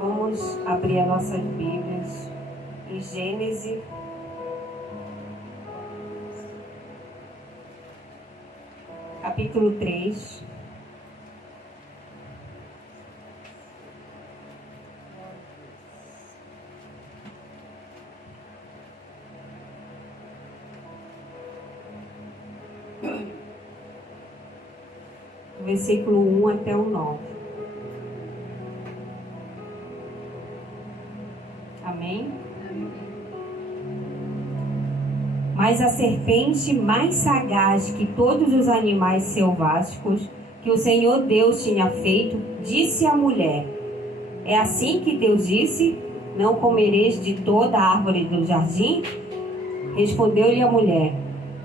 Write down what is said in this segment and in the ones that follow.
Vamos abrir as nossas Bíblias em Gênesis, capítulo 3. Versículo 1 até o 9. Amém? Mas a serpente mais sagaz que todos os animais selváticos que o Senhor Deus tinha feito, disse à mulher: é assim que Deus disse: não comereis de toda a árvore do jardim? Respondeu-lhe a mulher: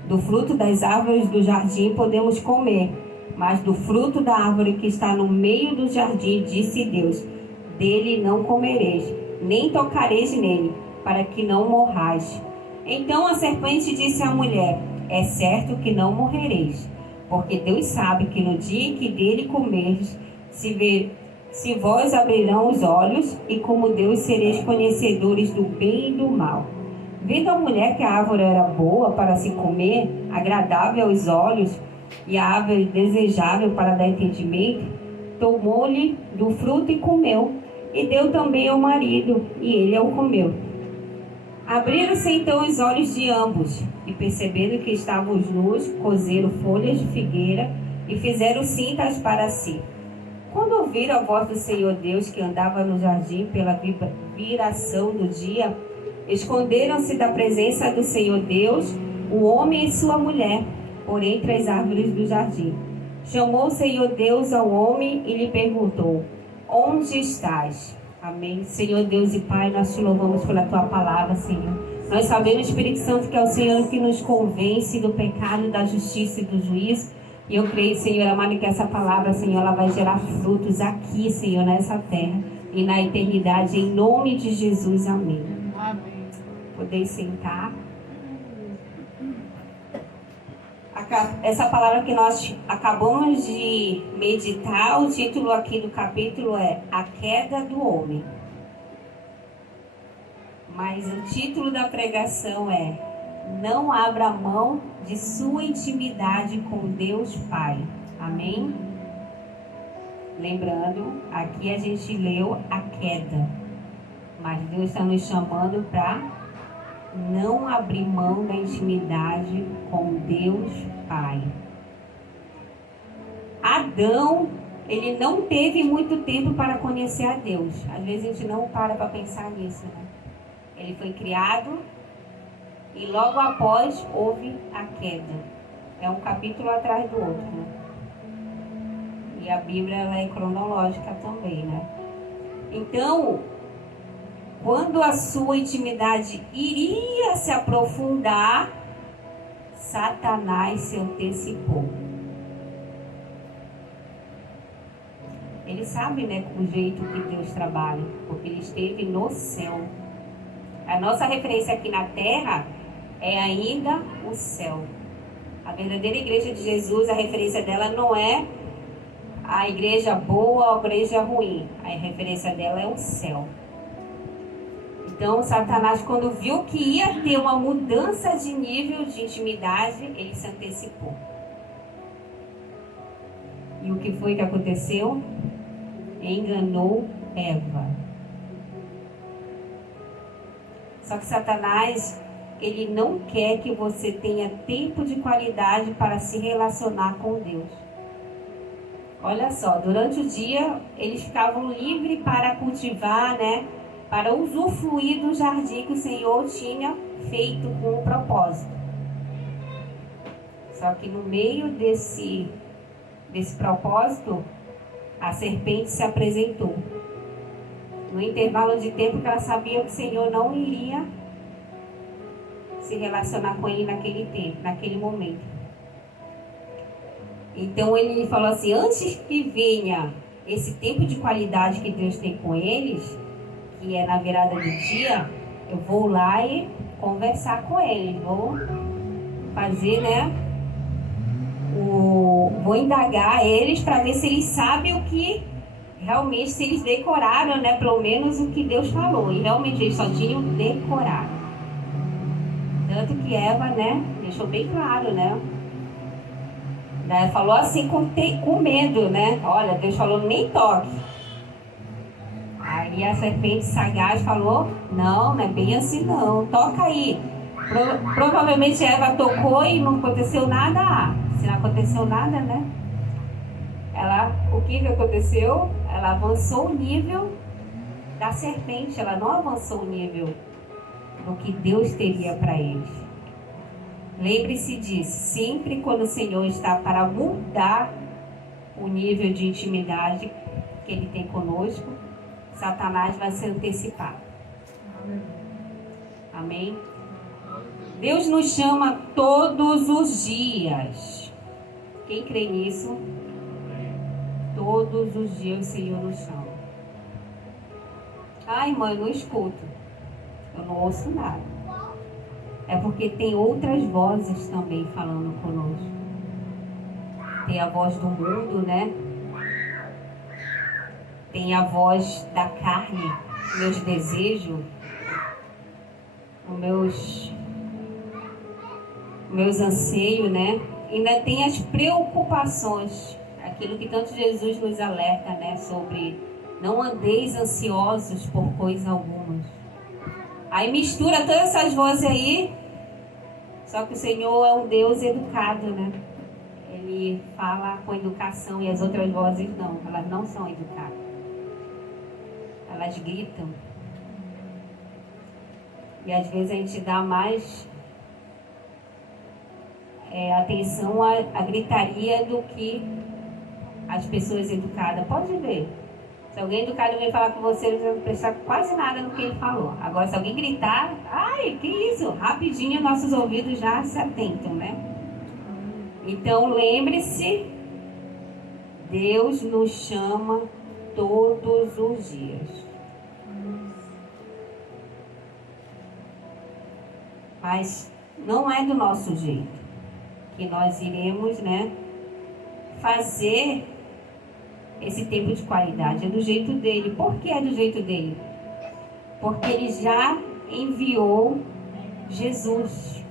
do fruto das árvores do jardim podemos comer, mas do fruto da árvore que está no meio do jardim, disse Deus: dele não comereis, nem tocareis nele, para que não morrais. Então a serpente disse à mulher: é certo que não morrereis, porque Deus sabe que no dia que dele comerdes, se vós abrirão os olhos, e como Deus sereis conhecedores do bem e do mal. Vendo a mulher que a árvore era boa para se comer, agradável aos olhos, e a árvore desejável para dar entendimento, tomou-lhe do fruto e comeu, e deu também ao marido, e ele o comeu. Abriram-se então os olhos de ambos, e percebendo que estavam nus, cozeram folhas de figueira, e fizeram cintas para si. Quando ouviram a voz do Senhor Deus, que andava no jardim pela viração do dia, esconderam-se da presença do Senhor Deus, o homem e sua mulher, por entre as árvores do jardim. Chamou o Senhor Deus ao homem e lhe perguntou: onde estás? Amém. Senhor Deus e Pai, nós te louvamos pela tua palavra, Senhor. Nós sabemos, Espírito Santo, que é o Senhor que nos convence do pecado, da justiça e do juízo. E eu creio, Senhor amado, que essa palavra, Senhor, ela vai gerar frutos aqui, Senhor, nessa terra e na eternidade, em nome de Jesus. Amém. Amém. Podeis sentar. Essa palavra que nós acabamos de meditar, o título aqui do capítulo é A Queda do Homem. Mas o título da pregação é: não abra mão de sua intimidade com Deus Pai. Amém? Lembrando, aqui a gente leu a queda, mas Deus está nos chamando para não abrir mão da intimidade com Deus Pai. Adão, ele não teve muito tempo para conhecer a Deus. Às vezes a gente não para pensar nisso, né? Ele foi criado e logo após houve a queda. É um capítulo atrás do outro, né? E a Bíblia, ela é cronológica também, né? Então, quando a sua intimidade iria se aprofundar, Satanás se antecipou. Ele sabe, né, o jeito que Deus trabalha, porque ele esteve no céu. A nossa referência aqui na terra é ainda o céu. A verdadeira igreja de Jesus, a referência dela não é a igreja boa ou a igreja ruim. A referência dela é o céu. Então, Satanás, quando viu que ia ter uma mudança de nível de intimidade, ele se antecipou. E o que foi que aconteceu? Enganou Eva. Só que Satanás, ele não quer que você tenha tempo de qualidade para se relacionar com Deus. Olha só, durante o dia, eles ficavam livres para cultivar, né? Para usufruir do jardim que o Senhor tinha feito com um propósito. Só que no meio desse propósito, a serpente se apresentou. No intervalo de tempo que ela sabia que o Senhor não iria se relacionar com ele naquele tempo, naquele momento. Então ele falou assim: antes que venha esse tempo de qualidade que Deus tem com eles, que é na virada do dia, eu vou lá e conversar com eles, vou fazer, né, vou indagar eles para ver se eles sabem o que realmente se eles decoraram, né, pelo menos o que Deus falou. E realmente eles só tinham decorado. Tanto que Eva, né, deixou bem claro, né? Falou assim com medo, né? Olha, Deus falou, nem toque. Aí a serpente sagaz falou, não é bem assim não, toca aí. Provavelmente Eva tocou e não aconteceu nada. Se não aconteceu nada, né? O que aconteceu? Ela avançou o nível da serpente, ela não avançou o nível do que Deus teria para eles. Lembre-se disso, sempre quando o Senhor está para mudar o nível de intimidade que Ele tem conosco, Satanás vai se antecipar. Amém? Deus nos chama todos os dias. Quem crê nisso? Todos os dias o Senhor nos chama. Ai, mãe, eu não escuto. Eu não ouço nada. É porque tem outras vozes também falando conosco. Tem a voz do mundo, né? Tem a voz da carne, meus desejos, os meus anseios, né? Ainda tem as preocupações, aquilo que tanto Jesus nos alerta, né? Sobre não andeis ansiosos por coisa alguma. Aí mistura todas essas vozes aí, só que o Senhor é um Deus educado, né? Ele fala com educação e as outras vozes não, elas não são educadas. Elas gritam. E às vezes a gente dá mais atenção à gritaria do que as pessoas educadas. Pode ver. Se alguém educado vem falar com você, você não vai prestar quase nada no que ele falou. Agora, se alguém gritar, ai, que isso? Rapidinho nossos ouvidos já se atentam, né? Então, lembre-se, Deus nos chama todos os dias. Mas não é do nosso jeito que nós iremos, né, fazer esse tempo de qualidade. É do jeito dele. Por que é do jeito dele? Porque ele já enviou Jesus.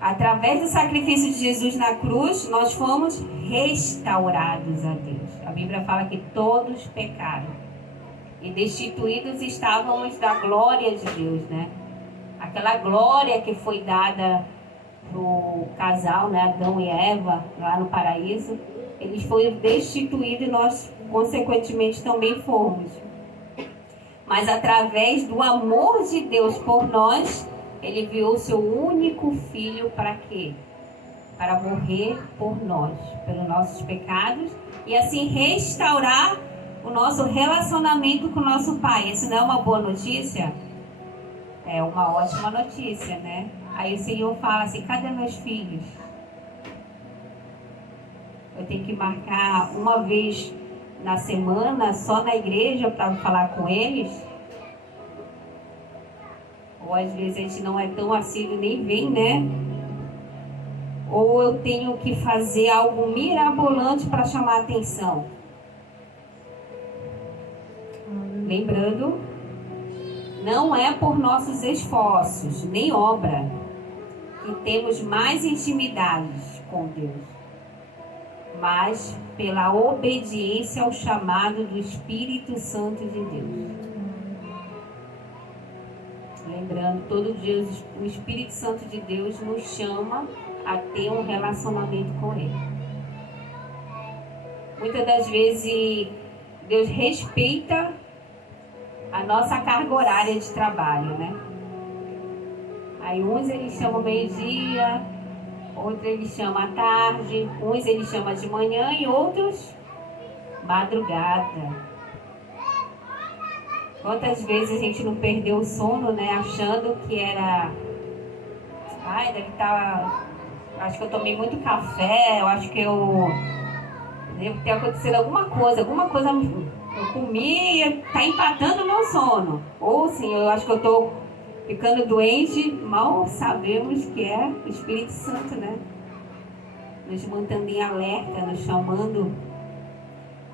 Através do sacrifício de Jesus na cruz, nós fomos restaurados a Deus. A Bíblia fala que todos pecaram e destituídos estávamos da glória de Deus, né? Aquela glória que foi dada pro casal, né, Adão e Eva, lá no paraíso, eles foram destituídos e nós, consequentemente, também fomos. Mas através do amor de Deus por nós, Ele enviou o seu único filho para quê? Para morrer por nós, pelos nossos pecados, e assim restaurar o nosso relacionamento com o nosso Pai. Isso não é uma boa notícia? É uma ótima notícia, né? Aí o Senhor fala assim, cadê meus filhos? Eu tenho que marcar uma vez na semana, só na igreja, para falar com eles. Ou às vezes a gente não é tão assíduo, nem vem, né? Ou eu tenho que fazer algo mirabolante para chamar a atenção. Lembrando, não é por nossos esforços, nem obra, que temos mais intimidade com Deus, mas pela obediência ao chamado do Espírito Santo de Deus. Lembrando, todo dia o Espírito Santo de Deus nos chama a ter um relacionamento com Ele. Muitas das vezes Deus respeita a nossa carga horária de trabalho, né? Aí uns Ele chama meio-dia, outros Ele chama à tarde, uns Ele chama de manhã e outros madrugada. Quantas vezes a gente não perdeu o sono, né? Achando que era... Ai, deve estar... Acho que eu tomei muito café, eu acho que eu... Deve ter acontecido alguma coisa eu comi e está empatando o meu sono. Ou sim, eu acho que eu estou ficando doente, mal sabemos que é o Espírito Santo, né? Nos mantendo em alerta, nos chamando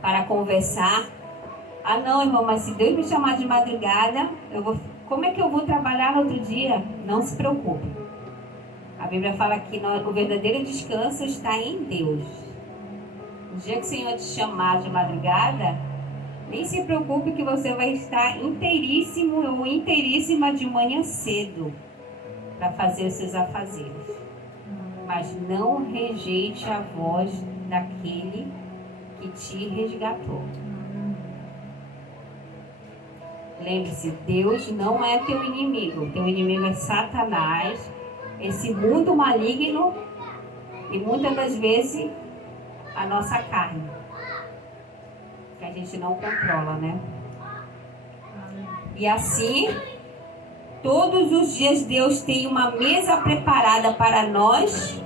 para conversar. Ah não, irmão, mas se Deus me chamar de madrugada, como é que eu vou trabalhar no outro dia? Não se preocupe. A Bíblia fala que o verdadeiro descanso está em Deus. No dia que o Senhor te chamar de madrugada, nem se preocupe que você vai estar inteiríssimo ou inteiríssima de manhã cedo para fazer os seus afazeres. Mas não rejeite a voz daquele que te resgatou. Lembre-se, Deus não é teu inimigo. Teu inimigo é Satanás, esse mundo maligno e muitas das vezes a nossa carne, que a gente não controla, né? E assim, todos os dias Deus tem uma mesa preparada para nós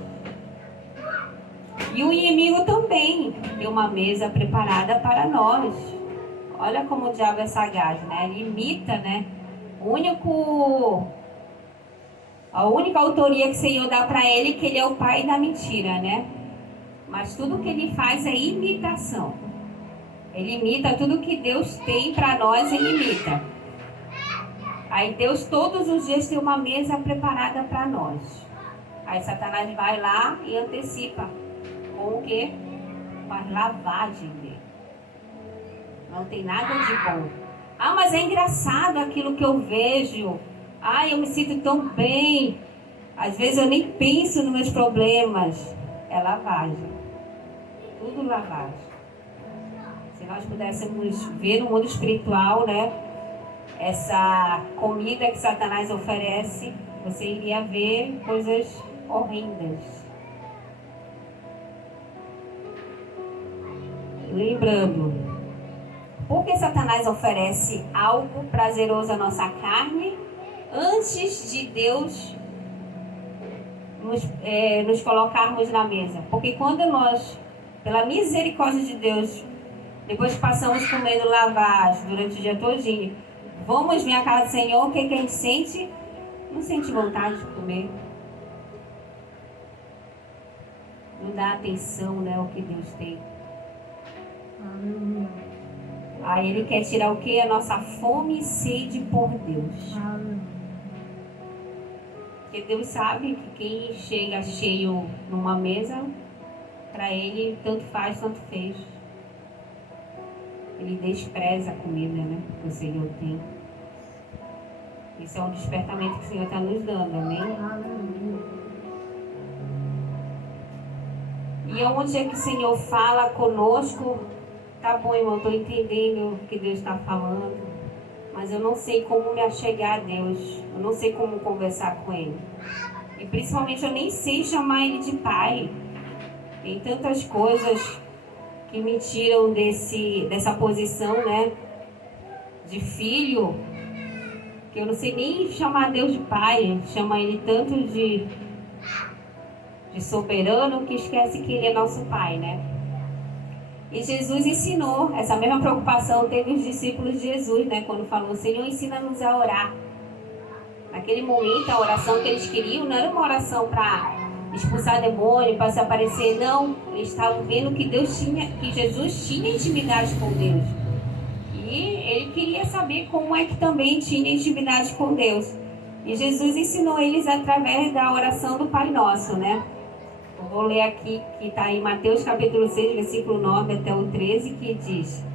e o inimigo também tem uma mesa preparada para nós. Olha como o diabo é sagaz, né? Ele imita, né? A única autoria que o Senhor dá para ele é que ele é o pai da mentira, né? Mas tudo que ele faz é imitação. Ele imita tudo que Deus tem para nós, ele imita. Aí Deus todos os dias tem uma mesa preparada para nós. Aí Satanás vai lá e antecipa com o quê? Com a lavagem dele. Não tem nada de bom. Ah, mas é engraçado aquilo que eu vejo. Ah, eu me sinto tão bem. Às vezes eu nem penso nos meus problemas. É lavagem. Tudo lavagem. Se nós pudéssemos ver no mundo espiritual, né? Essa comida que Satanás oferece, você iria ver coisas horrendas. Lembrando, por que Satanás oferece algo prazeroso à nossa carne antes de Deus nos colocarmos na mesa? Porque quando nós, pela misericórdia de Deus, depois que passamos comendo lavagem durante o dia todinho, vamos vir à casa do Senhor, o que a gente sente? Não sente vontade de comer. Não dá atenção, né, ao que Deus tem. Aí ele quer tirar o que? A nossa fome e sede por Deus. Porque Deus sabe que quem chega cheio numa mesa, para ele tanto faz, tanto fez. Ele despreza a comida, né, que o Senhor tem. Isso é um despertamento que o Senhor está nos dando, amém? E onde é que o Senhor fala conosco? Tá bom, irmão, estou entendendo o que Deus está falando, mas eu não sei como me achegar a Deus, eu não sei como conversar com Ele. E principalmente eu nem sei chamar Ele de Pai. Tem tantas coisas que me tiram dessa posição, né, de filho, que eu não sei nem chamar Deus de Pai, chama Ele tanto de soberano que esquece que Ele é nosso Pai, né? E Jesus ensinou, essa mesma preocupação teve os discípulos de Jesus, né? Quando falou, Senhor, ensina-nos a orar. Naquele momento, a oração que eles queriam não era uma oração para expulsar demônio, para se aparecer, não. Eles estavam vendo que Jesus tinha intimidade com Deus. E ele queria saber como é que também tinha intimidade com Deus. E Jesus ensinou eles através da oração do Pai Nosso, né? Eu vou ler aqui, que está em Mateus capítulo 6, versículo 9 até o 13, que diz: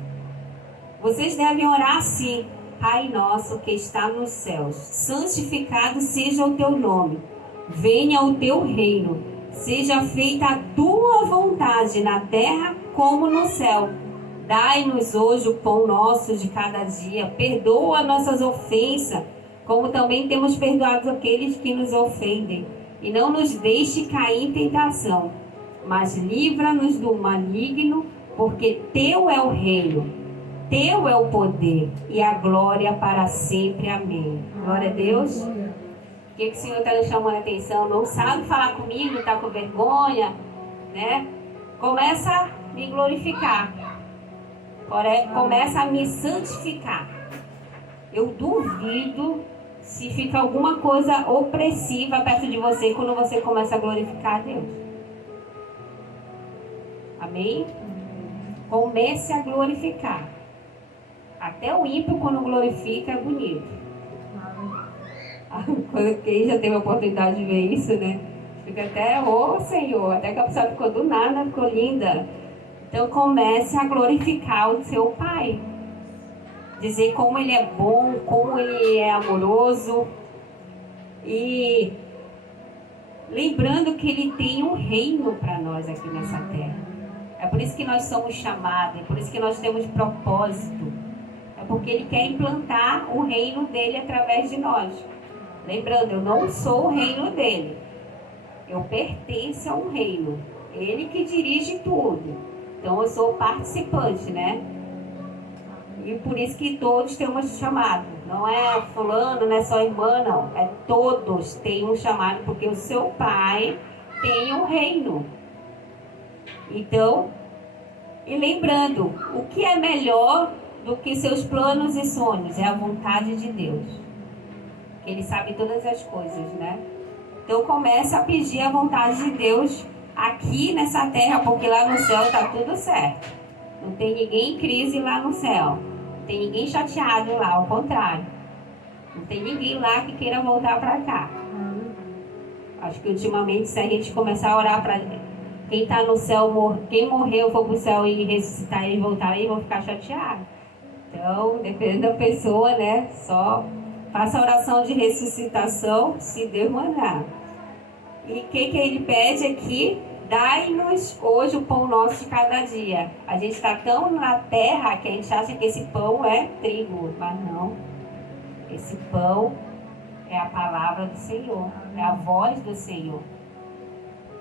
vocês devem orar assim: Pai nosso que está nos céus, santificado seja o teu nome, venha o teu reino, seja feita a tua vontade na terra como no céu. Dai-nos hoje o pão nosso de cada dia, perdoa nossas ofensas, como também temos perdoado aqueles que nos ofendem. E não nos deixe cair em tentação, mas livra-nos do maligno, porque teu é o reino, teu é o poder e a glória para sempre. Amém. Glória a Deus. O que o Senhor está nos chamando a atenção? Não sabe falar comigo, está com vergonha, né? Começa a me glorificar. Começa a me santificar. Eu duvido se fica alguma coisa opressiva perto de você quando você começa a glorificar a Deus. Amém? comece a glorificar. Até o ímpio, quando glorifica, é bonito. Quem já teve a oportunidade de ver isso, né? Fica até, Senhor, até que a pessoa ficou do nada, ficou linda. Então comece a glorificar o seu Pai. Dizer como Ele é bom, como Ele é amoroso. E lembrando que Ele tem um reino para nós aqui nessa terra. É por isso que nós somos chamados, é por isso que nós temos propósito. É porque Ele quer implantar o reino dEle através de nós. Lembrando, eu não sou o reino dEle. Eu pertenço a um reino. Ele que dirige tudo. Então eu sou participante, né? E por isso que todos têm um chamado. Não é fulano, não é só irmã, não. É todos têm um chamado, porque o seu Pai tem um reino. Então, e lembrando, o que é melhor do que seus planos e sonhos? É a vontade de Deus. Ele sabe todas as coisas, né? Então comece a pedir a vontade de Deus aqui nessa terra, porque lá no céu está tudo certo. Não tem ninguém em crise lá no céu. Não tem ninguém chateado lá, ao contrário. Não tem ninguém lá que queira voltar para cá. Acho que ultimamente, se a gente começar a orar para quem está no céu, quem morreu for para o céu e ressuscitar e voltar, aí vão ficar chateados. Então, dependendo da pessoa, né? Só faça a oração de ressuscitação, se Deus mandar. E o que Ele pede aqui? Dai-nos hoje o pão nosso de cada dia. A gente está tão na terra que a gente acha que esse pão é trigo, mas não. Esse pão é a palavra do Senhor, é a voz do Senhor.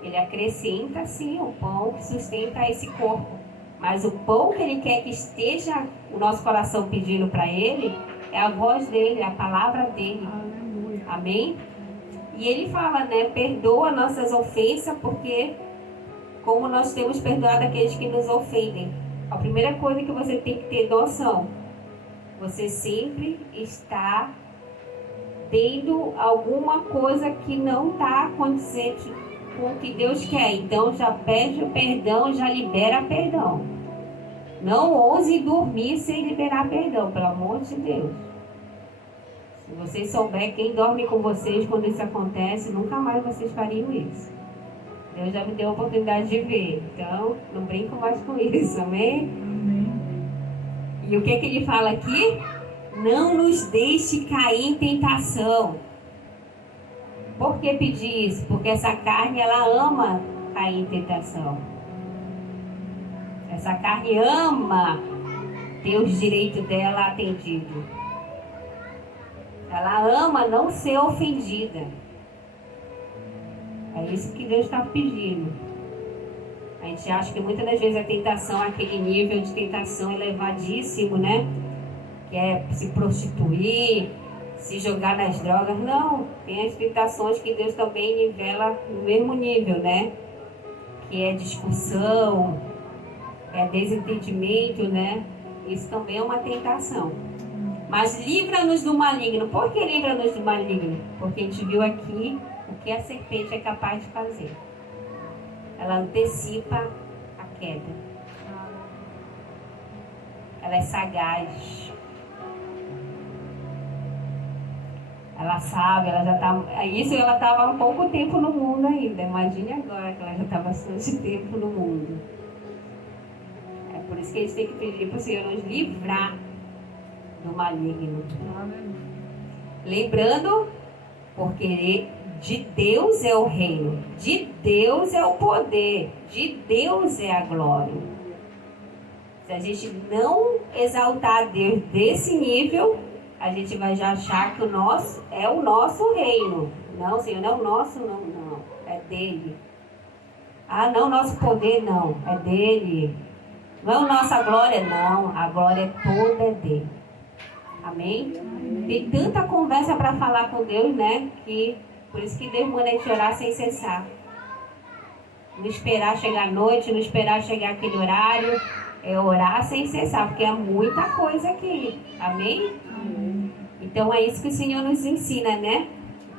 Ele acrescenta, sim, o pão que sustenta esse corpo. Mas o pão que Ele quer que esteja o nosso coração pedindo para Ele é a voz dEle, a palavra dEle. Amém? E Ele fala, né? Perdoa nossas ofensas, porque como nós temos perdoado aqueles que nos ofendem. A primeira coisa que você tem que ter noção, você sempre está tendo alguma coisa que não está acontecendo com o que Deus quer. Então já pede o perdão, já libera perdão. Não ouse dormir sem liberar perdão, pelo amor de Deus. Se vocês souberem quem dorme com vocês quando isso acontece, nunca mais vocês fariam isso. Deus já me deu a oportunidade de ver. Então, não brinco mais com isso, amém? Amém. E o que Ele fala aqui? Não nos deixe cair em tentação. Por que pedir isso? Porque essa carne, ela ama cair em tentação. Essa carne ama ter os direitos dela atendidos. Ela ama não ser ofendida. É isso que Deus está pedindo. A gente acha que muitas das vezes a tentação é aquele nível de tentação elevadíssimo, né? Que é se prostituir, se jogar nas drogas. Não, tem as tentações que Deus também nivela no mesmo nível, né? Que é discussão, é desentendimento, né? Isso também é uma tentação. Mas livra-nos do maligno. Por que livra-nos do maligno? Porque a gente viu aqui o que a serpente é capaz de fazer. Ela antecipa a queda. Ela é sagaz. Ela sabe, ela já está... Isso ela estava há pouco tempo no mundo ainda. Imagine agora que ela já está bastante tempo no mundo. É por isso que a gente tem que pedir para o Senhor nos livrar do maligno. Lembrando, porque de Deus é o reino, de Deus é o poder, de Deus é a glória. Se a gente não exaltar Deus desse nível, a gente vai já achar que o nosso é o nosso reino. Não, Senhor, não é o nosso, não, é dele. Ah, não, nosso poder não, é dele. Não é nossa glória, não, a glória toda é dele. Amém? Tem tanta conversa para falar com Deus, né? Que por isso que Deus manda a gente orar sem cessar. Não esperar chegar a noite, não esperar chegar aquele horário. É orar sem cessar, porque é muita coisa aqui. Amém? Então é isso que o Senhor nos ensina, né?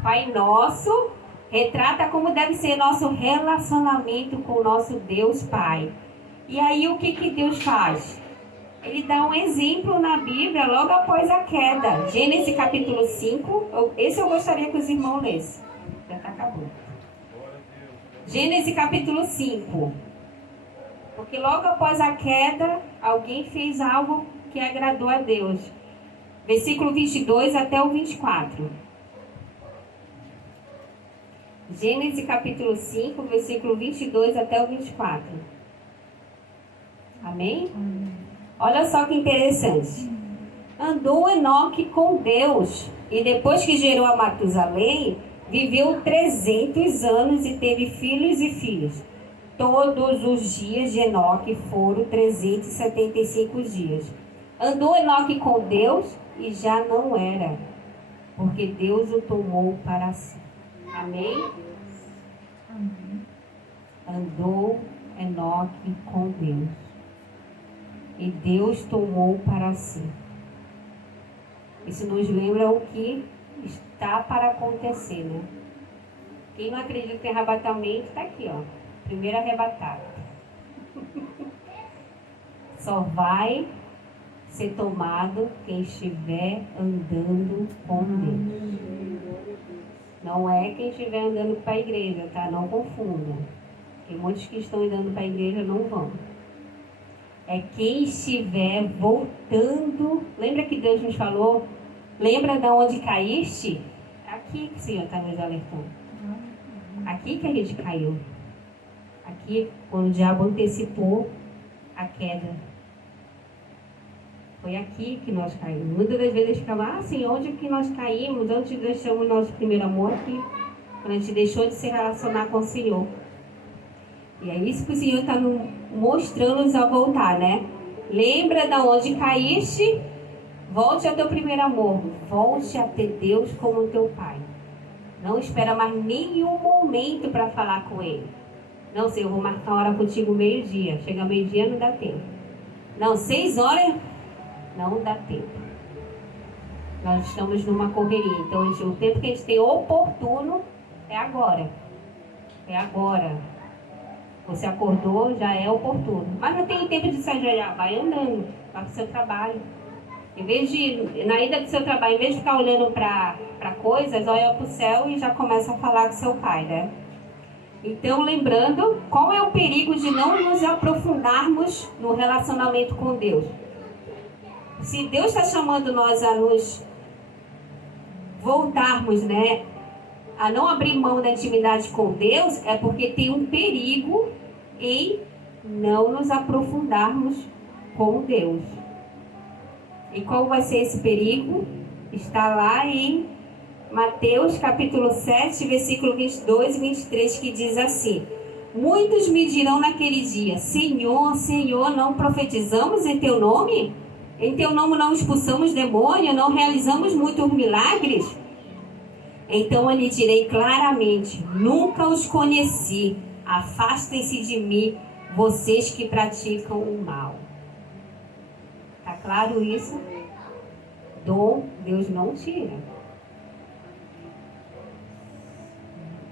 Pai Nosso retrata como deve ser nosso relacionamento com o nosso Deus Pai. E aí o que Deus faz? Ele dá um exemplo na Bíblia logo após a queda. Gênesis capítulo 5. Esse eu gostaria que os irmãos lessem. Já está acabando. Gênesis capítulo 5. Porque logo após a queda, alguém fez algo que agradou a Deus. Versículo 22 até o 24. Gênesis capítulo 5, versículo 22 até o 24. Amém? Olha só que interessante. Andou Enoque com Deus, e depois que gerou a Matusalém, viveu 300 anos e teve filhos e filhas. Todos os dias de Enoque foram 375 dias. Andou Enoque com Deus e já não era, porque Deus o tomou para si. Amém? Andou Enoque com Deus e Deus tomou para si. Isso nos lembra o que está para acontecer, né? Quem não acredita em arrebatamento está aqui, ó. Primeiro arrebatado. Só vai ser tomado quem estiver andando com Deus. Não é quem estiver andando para a igreja, tá? Não confundam. Porque muitos que estão andando para a igreja não vão. É quem estiver voltando. Lembra que Deus nos falou? Lembra de onde caíste? Aqui que o Senhor está nos alertando. Aqui que a gente caiu. Aqui, quando o diabo antecipou a queda. Foi aqui que nós caímos. Muitas das vezes ficava assim, onde que nós caímos? Onde deixamos nosso primeiro amor? Aqui, quando a gente deixou de se relacionar com o Senhor. E é isso que o Senhor está mostrando-nos a voltar, né? Lembra de onde caíste? Volte ao teu primeiro amor. Volte a ter Deus como teu Pai. Não espera mais nenhum momento para falar com Ele. Não sei, eu vou marcar uma hora contigo meio-dia. Chega meio-dia, não dá tempo. Não, 6 horas, não dá tempo. Nós estamos numa correria. Então, o tempo que a gente tem oportuno é agora. É agora. Você acordou, já é oportuno. Mas não tem tempo de se ajoelhar. Vai andando, vai para o seu trabalho. Em vez de, na ida do seu trabalho, em vez de ficar olhando para coisas, olha para o céu e já começa a falar com seu pai, né? Então, lembrando, qual é o perigo de não nos aprofundarmos no relacionamento com Deus? Se Deus está chamando nós a nos voltarmos, né, a não abrir mão da intimidade com Deus, é porque tem um perigo em não nos aprofundarmos com Deus. E qual vai ser esse perigo? Está lá em Mateus capítulo 7, versículo 22 e 23, que diz assim: muitos me dirão naquele dia: Senhor, Senhor, não profetizamos em teu nome? Em teu nome não expulsamos demônio? Não realizamos muitos milagres? Então eu lhe direi claramente: nunca os conheci. Afastem-se de mim, vocês que praticam o mal. Tá claro isso? Dom, Deus não tira.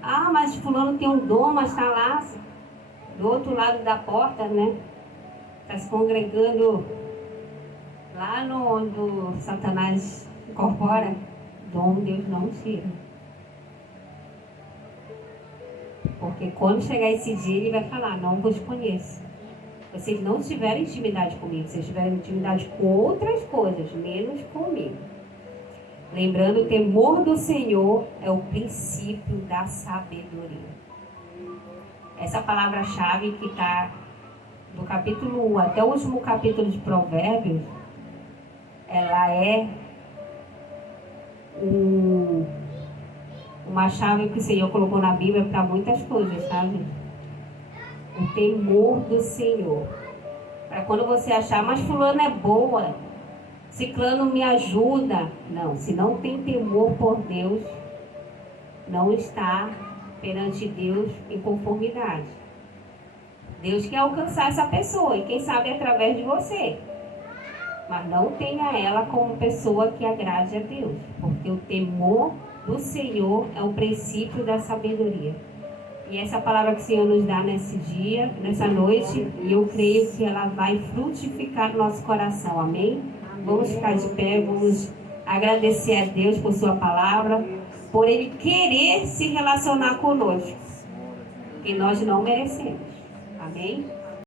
Ah, mas fulano tem um dom, mas está lá do outro lado da porta, né? Está se congregando lá onde o Satanás incorpora. Dom, Deus não tira. Porque quando chegar esse dia, ele vai falar: não vos conheço. Vocês não tiveram intimidade comigo, vocês tiveram intimidade com outras coisas, menos comigo. Lembrando, o temor do Senhor é o princípio da sabedoria. Essa palavra-chave que está do capítulo 1 até o último capítulo de Provérbios, ela é uma chave que o Senhor colocou na Bíblia para muitas coisas, tá, gente? O temor do Senhor. Para quando você achar, mas fulano é boa, ciclano me ajuda. Não, se não tem temor por Deus, não está perante Deus em conformidade. Deus quer alcançar essa pessoa, e quem sabe através de você. Mas não tenha ela como pessoa que agrade a Deus, porque o temor do Senhor é o princípio da sabedoria. E essa palavra que o Senhor nos dá nesse dia, nessa noite, e eu creio que ela vai frutificar no nosso coração, amém? Vamos ficar de pé, vamos agradecer a Deus por sua palavra, por Ele querer se relacionar conosco, que nós não merecemos, amém?